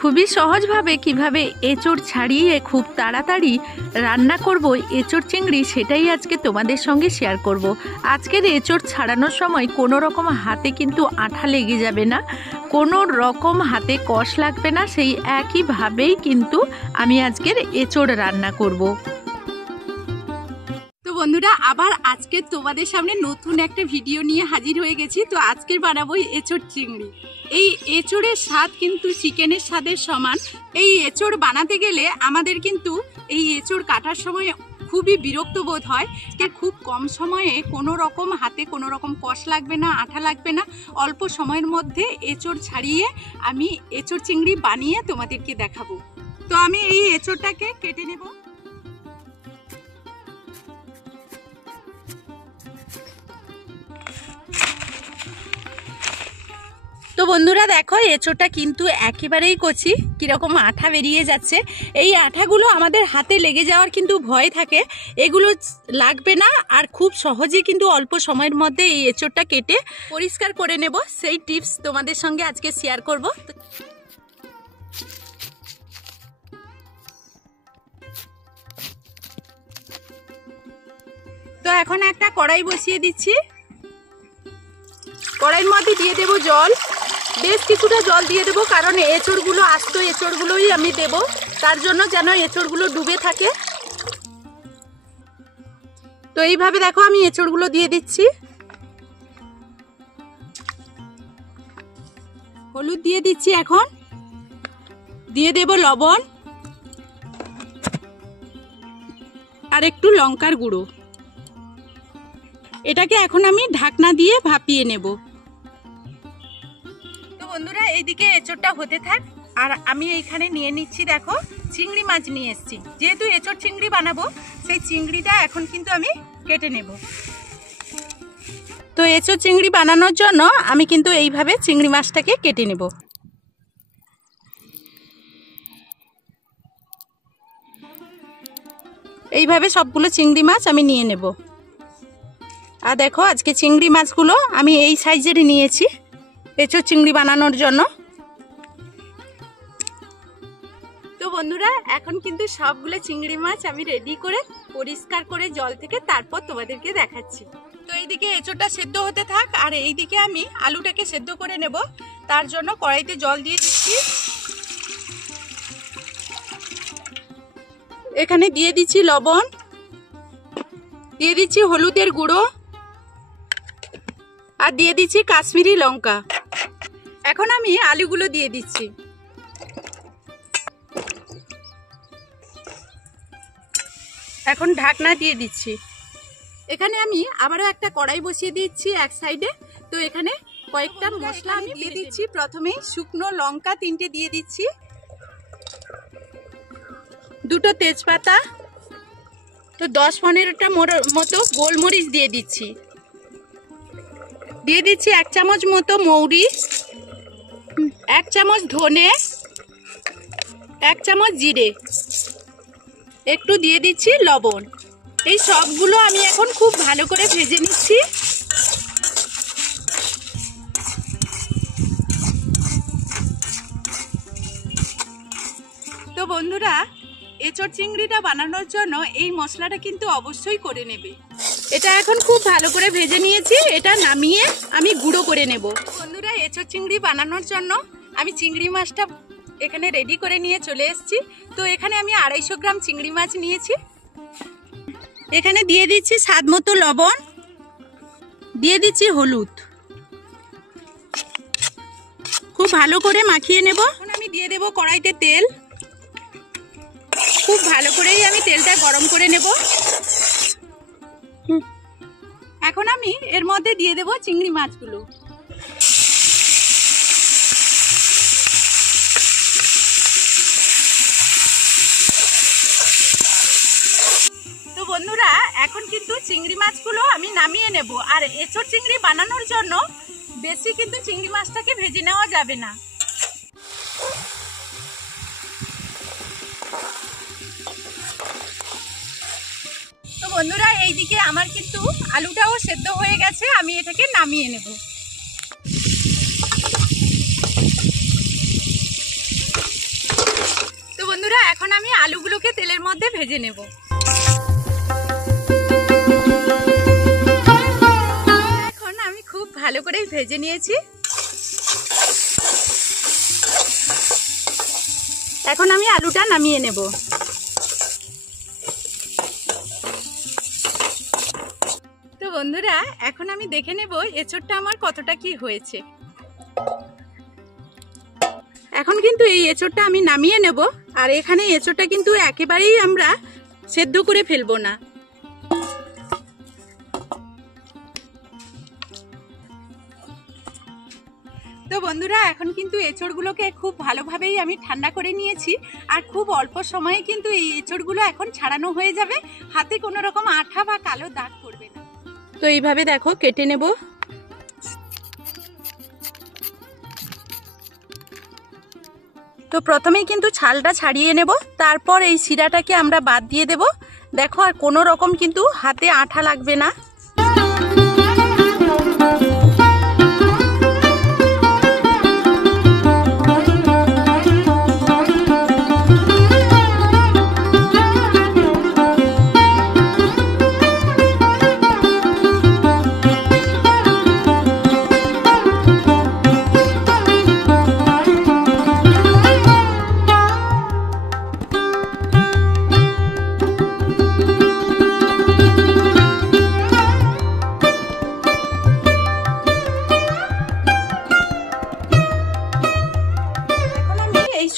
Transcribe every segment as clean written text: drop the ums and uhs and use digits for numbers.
খুবই সহজভাবে কিভাবে এঁচোড় ছাড়িয়ে খুব তাড়াতাড়ি রান্না করব এঁচোড় চিংড়ি, সেটাই আজকে তোমাদের সঙ্গে শেয়ার করব। আজকের এঁচোড় ছাড়ানোর সময় কোনো রকম হাতে কিন্তু আঠা লেগে যাবে না, কোনো রকম হাতে কষ লাগবে না, সেই একইভাবেই কিন্তু আমি আজকের এঁচোড় রান্না করব। তো বন্ধুরা, আবার আজকে তোমাদের সামনে নতুন একটা ভিডিও নিয়ে হাজির হয়ে গেছি। তো আজকের বানাবো এঁচোড় চিংড়ি। এই এঁচোড়ের স্বাদ কিন্তু চিকেনের স্বাদের সমান। এই এঁচোড় বানাতে গেলে আমাদের কিন্তু এই এঁচোড় কাটার সময় খুবই বিরক্ত বোধ হয়। খুব কম সময়ে কোনো রকম হাতে কোনো রকম কষ লাগবে না, আঠা লাগবে না, অল্প সময়ের মধ্যে এঁচোড় ছাড়িয়ে আমি এঁচোড় চিংড়ি বানিয়ে তোমাদেরকে দেখাবো। তো আমি এই এঁচোড়টাকে কেটে নেব। তো বন্ধুরা দেখো, এঁচোড়টা কিন্তু একেবারেই কচি, কিরকম আঠা বেরিয়ে যাচ্ছে। এই আঠাগুলো আমাদের হাতে লেগে যাওয়ার কিন্তু ভয় থাকে, এগুলো লাগবে না। আর খুব সহজেই কিন্তু অল্প সময়ের মধ্যে এই এঁচোড়টা কেটে পরিষ্কার করে নেব, সেই টিপস তোমাদের সঙ্গে আজকে শেয়ার করব। তো এখন একটা কড়াই বসিয়ে দিচ্ছি। কড়াইয়ের মধ্যে দিয়ে দেব জল, বেশ কিছুটা জল দিয়ে দেবো, কারণ এঁচোড়গুলো আস্ত এঁচোড়গুলোই আমি দেব, তার জন্য যেন এঁচোড়গুলো ডুবে থাকে। তো এইভাবে দেখো আমি এঁচোড়গুলো দিয়ে দিচ্ছি। হলুদ দিয়ে দিচ্ছি, এখন দিয়ে দেব লবণ আর একটু লঙ্কার গুঁড়ো। এটাকে এখন আমি ঢাকনা দিয়ে ভাপিয়ে নেব। তো বন্ধুরা, এইদিকে এঁচোড়টা হতে থাক, আর আমি এইখানে নিয়ে নিচ্ছি, দেখো চিংড়ি মাছ নিয়ে এসেছি। যেহেতু এঁচোড় চিংড়ি বানাবো, সেই চিংড়িটা এখন কিন্তু আমি কেটে নেব। তো এঁচোড় চিংড়ি বানানোর জন্য আমি কিন্তু এইভাবে চিংড়ি মাছটাকে কেটে নেব। এইভাবে সবগুলো চিংড়ি মাছ আমি নিয়ে নেব। আর দেখো, আজকে চিংড়ি মাছগুলো আমি এই সাইজেরই নিয়েছি এঁচোড় চিংড়ি বানানোর জন্য। তো বন্ধুরা, এখন কিন্তু সবগুলো চিংড়ি মাছ আমি রেডি করে পরিষ্কার করে জল থেকে তারপর তোমাদেরকে দেখাচ্ছি। তো এইদিকে এঁচোড়টা সেদ্ধ হতে থাক, আর এইদিকে আমি আলুটাকে সেদ্ধ করে নেব। তার জন্য কড়াইতে জল দিয়ে দিচ্ছি। এখানে দিয়ে দিচ্ছি লবণ, দিয়ে দিচ্ছি হলুদের গুঁড়ো, আর দিয়ে দিচ্ছি কাশ্মীরি লঙ্কা। এখন আমি আলুগুলো দিয়ে দিচ্ছি। এখন ঢাকনা দিয়ে দিচ্ছি। এখানে আমি আবারও একটা কড়াই বসিয়ে দিচ্ছি এক সাইডে। তো এখানে কয়েকটা মশলা আমি দিয়ে দিচ্ছি। প্রথমেই শুকনো লঙ্কা 3টে দিয়ে দিচ্ছি, 2টো তেজপাতা, তো 10-15টা মতো গোলমরিচ দিয়ে দিচ্ছি। দিয়ে দিচ্ছি 1 চামচ মতো মৌরি, 1 চামচ ধনে, 1 চামচ জিরে, একটু দিয়ে দিচ্ছি লবণ। এই সবগুলো আমি এখন খুব ভালো করে ভেজে নিচ্ছি। তো বন্ধুরা, এঁচোড় চিংড়িটা বানানোর জন্য এই মশলাটা কিন্তু অবশ্যই করে নেবে। এটা এখন খুব ভালো করে ভেজে নিয়েছি, এটা নামিয়ে আমি গুঁড়ো করে নেব। বন্ধুরা, এঁচোড় চিংড়ি বানানোর জন্য আমি চিংড়ি মাছটা এখানে রেডি করে নিয়ে চলে এসেছি। তো এখানে আমি 250 গ্রাম চিংড়ি মাছ নিয়েছি। এখানে দিয়ে দিচ্ছি স্বাদ মতো লবণ, দিয়ে দিচ্ছি হলুদ, খুব ভালো করে মাখিয়ে নেব। এখন আমি দিয়ে দেব কড়াইতে তেল, খুব ভালো করেই আমি তেলটা গরম করে নেব। এখন আমি এর মধ্যে দিয়ে দেব চিংড়ি মাছগুলো। তো বন্ধুরা, এখন কিন্তু চিংড়ি মাছগুলো আমি নামিয়ে নেব। আর এঁচোড় চিংড়ি বানানোর জন্য বেশি কিন্তু চিংড়ি মাছটাকে ভেজে নেওয়া যাবে না। তো বন্ধুরা, এইদিকে আমার কিন্তু আলুটাও সেদ্ধ হয়ে গেছে, আমি এটাকে নামিয়ে নেব। বন্ধুরা এখন আমি আলুগুলোকে তেলের মধ্যে ভেজে নেব। এখন আমি খুব ভালো করে ভেজে নিয়েছি। এখন আমি আলুটা নামিয়ে নেব। তো বন্ধুরা এখন আমি দেখে নেব এঁচোড়টা আমার কতটা কি হয়েছে। এখন কিন্তু এই এঁচোড়টা আমি নামিয়ে নেব। আর এখানে এঁচোড়টা কিন্তু একেবারেই আমরা সেদ্ধ করে ফেলবো না। তো বন্ধুরা এখন কিন্তু এঁচোড়গুলোকে খুব ভালোভাবেই আমি ঠান্ডা করে নিয়েছি। আর খুব অল্প সময়ে কিন্তু এই এঁচোড়গুলো এখন ছাড়ানো হয়ে যাবে, হাতে কোনো রকম আঠা বা কালো দাগ পড়বে না। তো এইভাবে দেখো কেটে নেব। তো প্রথমেই কিন্তু ছালটা ছাড়িয়ে নেব, তারপর এই শিরাটাকে আমরা বাদ দিয়ে দেব। দেখো আর কোনো রকম কিন্তু হাতে আঠা লাগবে না।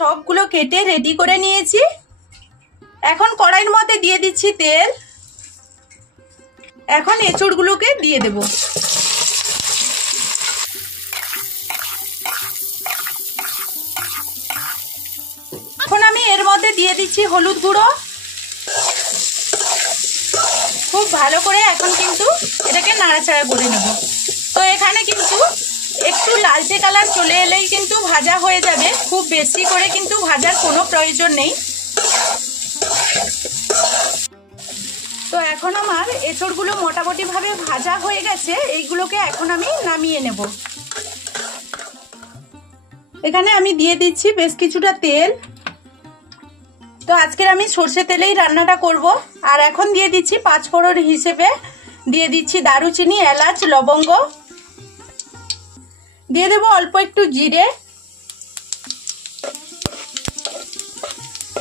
সবগুলো কেটে রেডি করে নিয়েছি। এখন কড়াইয়ের মধ্যে দিয়ে দিচ্ছি তেল। এখন এঁচোড়গুলোকে দিয়ে দেব। এখন আমি এর মধ্যে দিয়ে দিচ্ছি হলুদ গুঁড়ো। খুব ভালো করে এখন কিন্তু এটাকে নাড়াচাড়া করে নেব। তো এখানে কিন্তু একটু লালচে কালার চলে এলেই কিন্তু ভাজা হয়ে যাবে, খুব বেশি করে কিন্তু ভাজার কোনো প্রয়োজন নেই। তো এখন আমার এঁচোড়গুলো মোটামুটি ভাবে ভাজা হয়ে গেছে। এইগুলোকে এখন আমি নামিয়ে নেব। এখানে আমি দিয়ে দিচ্ছি বেশ কিছুটা তেল। তো আজকের আমি সর্ষে তেলেই রান্নাটা করব। আর এখন দিয়ে দিচ্ছি পাঁচফোড়ন হিসেবে দিয়ে দিচ্ছি দারুচিনি, এলাচ, লবঙ্গ। দিয়ে দেবো অল্প একটু জিরে।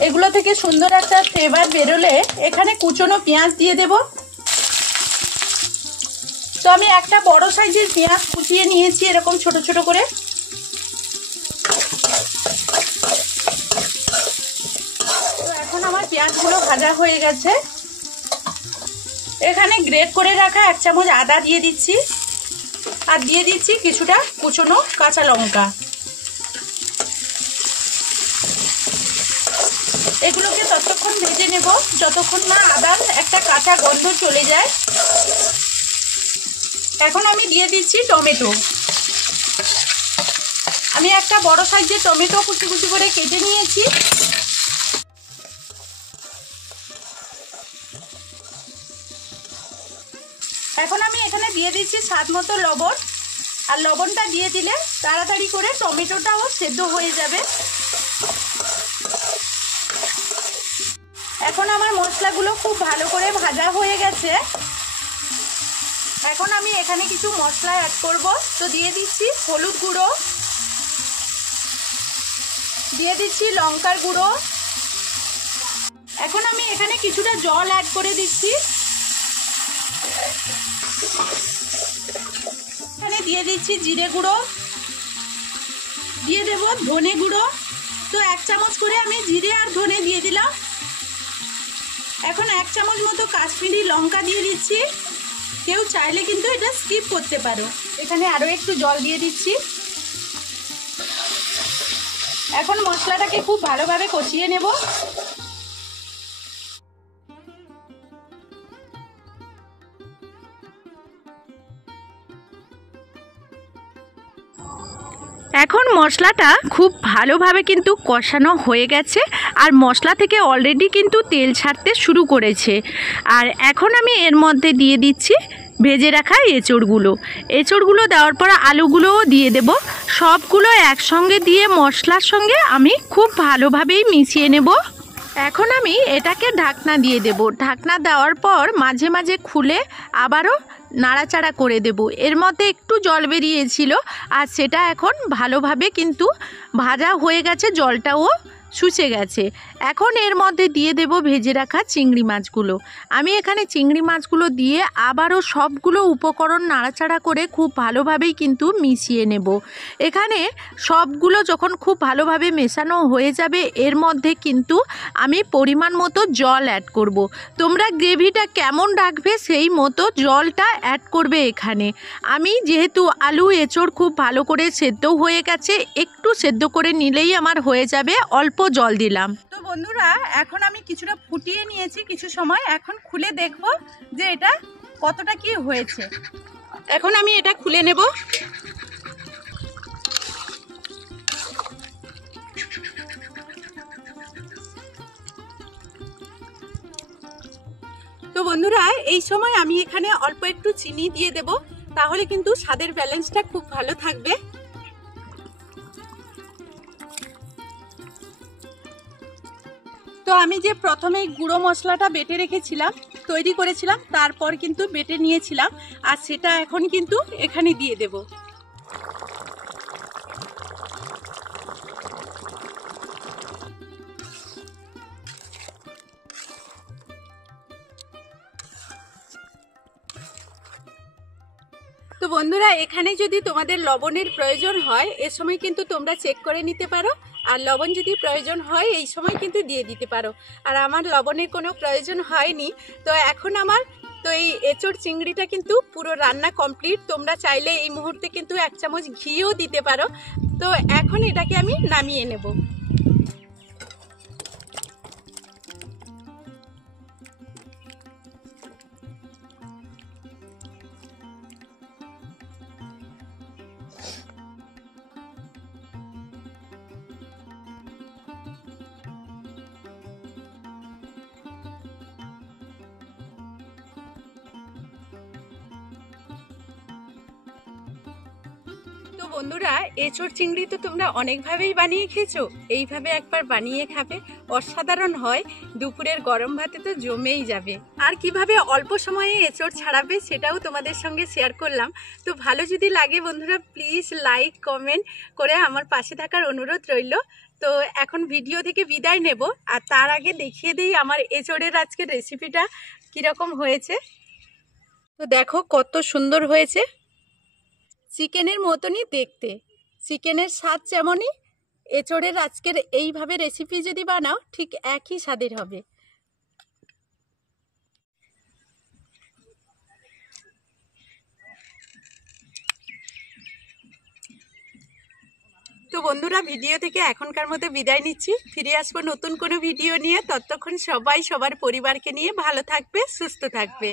এগুলো থেকে সুন্দর একটা ফ্লেভার বেরোলে এখানে কুচনো পেঁয়াজ দিয়ে দেব। তো আমি একটা বড় সাইজের পেঁয়াজ কুচিয়ে নিয়েছি এরকম ছোট ছোট করে। তো এখন আমার পেঁয়াজগুলো ভাজা হয়ে গেছে। এখানে গ্রেট করে রাখা 1 চামচ আদা দিয়ে দিচ্ছি। আর দিয়ে দিচ্ছি কিছুটা কুচনো কাঁচা লঙ্কা। এগুলোকে ততক্ষণ ভেজে নেব যতক্ষণ না আদার একটা কাঁচা গন্ধ চলে যায়। এখন আমি দিয়ে দিচ্ছি টমেটো। আমি একটা বড় সাইজের টমেটো কুচি কুচি করে কেটে নিয়েছি। এখন আমি এখানে দিয়ে দিচ্ছি স্বাদ মতো লবণ। আর লবণটা দিয়ে দিলে তাড়াতাড়ি করে টমেটোটাও সেদ্ধ হয়ে যাবে। এখন আমার মশলাগুলো খুব ভালো করে ভাজা হয়ে গেছে। এখন আমি এখানে কিছু মশলা অ্যাড করব। তো দিয়ে দিচ্ছি হলুদ গুঁড়ো, দিয়ে দিচ্ছি লঙ্কার গুঁড়ো। এখন আমি এখানে কিছুটা জল অ্যাড করে দিচ্ছি। এখানে দিয়ে দিচ্ছি জিরে গুঁড়ো, দিয়ে দেব ধনে গুঁড়ো। তো 1 চামচ করে আমি জিরে আর ধনে দিয়ে দিলাম। এখন 1 চামচ মতো কাশ্মীরি লঙ্কা দিয়ে দিচ্ছি। কেউ চাইলে কিন্তু এটা স্কিপ করতে পারো। এখানে আরো একটু জল দিয়ে দিচ্ছি। এখন মশলাটাকে খুব ভালোভাবে কষিয়ে নেব। এখন মশলাটা খুব ভালোভাবে কিন্তু কষানো হয়ে গেছে। আর মশলা থেকে অলরেডি কিন্তু তেল ছাড়তে শুরু করেছে। আর এখন আমি এর মধ্যে দিয়ে দিচ্ছি ভেজে রাখা এঁচোড়গুলো দেওয়ার পর আলুগুলোও দিয়ে দেব। সবগুলো একসঙ্গে দিয়ে মশলার সঙ্গে আমি খুব ভালোভাবেই মিশিয়ে নেব। এখন আমি এটাকে ঢাকনা দিয়ে দেব। ঢাকনা দেওয়ার পর মাঝে মাঝে খুলে আবারও নাড়াচাড়া করে দেব। এর মধ্যে একটু জল বেরিয়েছিল, আর সেটা এখন ভালোভাবে কিন্তু ভাজা হয়ে গেছে, জলটাও শুষে গেছে। এখন এর মধ্যে দিয়ে দেব ভেজে রাখা চিংড়ি মাছগুলো। আমি এখানে চিংড়ি মাছগুলো দিয়ে আবারও সবগুলো উপকরণ নাড়াচাড়া করে খুব ভালোভাবেই কিন্তু মিশিয়ে নেব। এখানে সবগুলো যখন খুব ভালোভাবে মেশানো হয়ে যাবে, এর মধ্যে কিন্তু আমি পরিমাণ মতো জল অ্যাড করব। তোমরা গ্রেভিটা কেমন রাখবে সেই মতো জলটা অ্যাড করবে। এখানে আমি যেহেতু আলু এঁচড় খুব ভালো করে সেদ্ধ হয়ে গেছে, একটু সেদ্ধ করে নিলেই আমার হয়ে যাবে, অল্প জল দিলাম। তো বন্ধুরা, এখন আমি কিছুটা ফুটিয়ে নিয়েছি কিছু সময়, এখন খুলে দেখব যে এটা কতটা কি হয়েছে। এখন আমি এটা খুলে নেব। তো বন্ধুরা, এই সময় আমি এখানে অল্প একটু চিনি দিয়ে দেব, তাহলে কিন্তু স্বাদের ব্যালেন্সটা খুব ভালো থাকবে। তো আমি যে প্রথমে গুঁড়ো মশলাটা বেটে রেখেছিলাম, তৈরি করেছিলাম, তারপর কিন্তু বেটে নিয়েছিলাম, আর সেটা এখন কিন্তু এখানে দিয়ে দেব। তো বন্ধুরা, এখানে যদি তোমাদের লবণের প্রয়োজন হয়, এ সময় কিন্তু তোমরা চেক করে নিতে পারো, আর লবণ যদি প্রয়োজন হয় এই সময় কিন্তু দিয়ে দিতে পারো। আর আমার লবণের কোনো প্রয়োজন হয়নি। তো এখন আমার এই এঁচড় চিংড়িটা কিন্তু পুরো রান্না কমপ্লিট। তোমরা চাইলে এই মুহূর্তে কিন্তু 1 চামচ ঘিও দিতে পারো। তো এখন এটাকে আমি নামিয়ে নেব। তো বন্ধুরা, এঁচড় চিংড়ি তো তোমরা অনেকভাবেই বানিয়ে খেয়েছো, এইভাবে একবার বানিয়ে খাবে, অসাধারণ হয়। দুপুরের গরম ভাতে তো জমেই যাবে। আর কিভাবে অল্প সময়ে এঁচড় ছাড়াবে সেটাও তোমাদের সঙ্গে শেয়ার করলাম। তো ভালো যদি লাগে বন্ধুরা, প্লিজ লাইক কমেন্ট করে আমার পাশে থাকার অনুরোধ রইল। তো এখন ভিডিও থেকে বিদায় নেব, আর তার আগে দেখিয়ে দিই আমার এঁচড়ের আজকের রেসিপিটা কীরকম হয়েছে। তো দেখো কত সুন্দর হয়েছে, চিকেনের মতনই দেখতে। চিকেনের স্বাদ যেমনই, এঁচড়ের আজকের এইভাবে রেসিপি যদি বানাও ঠিক একই স্বাদের হবে। তো বন্ধুরা, ভিডিও থেকে এখনকার মতো বিদায় নিচ্ছি। ফিরে আসবো নতুন কোনো ভিডিও নিয়ে। ততক্ষণ সবাই সবার পরিবারকে নিয়ে ভালো থাকবে, সুস্থ থাকবে।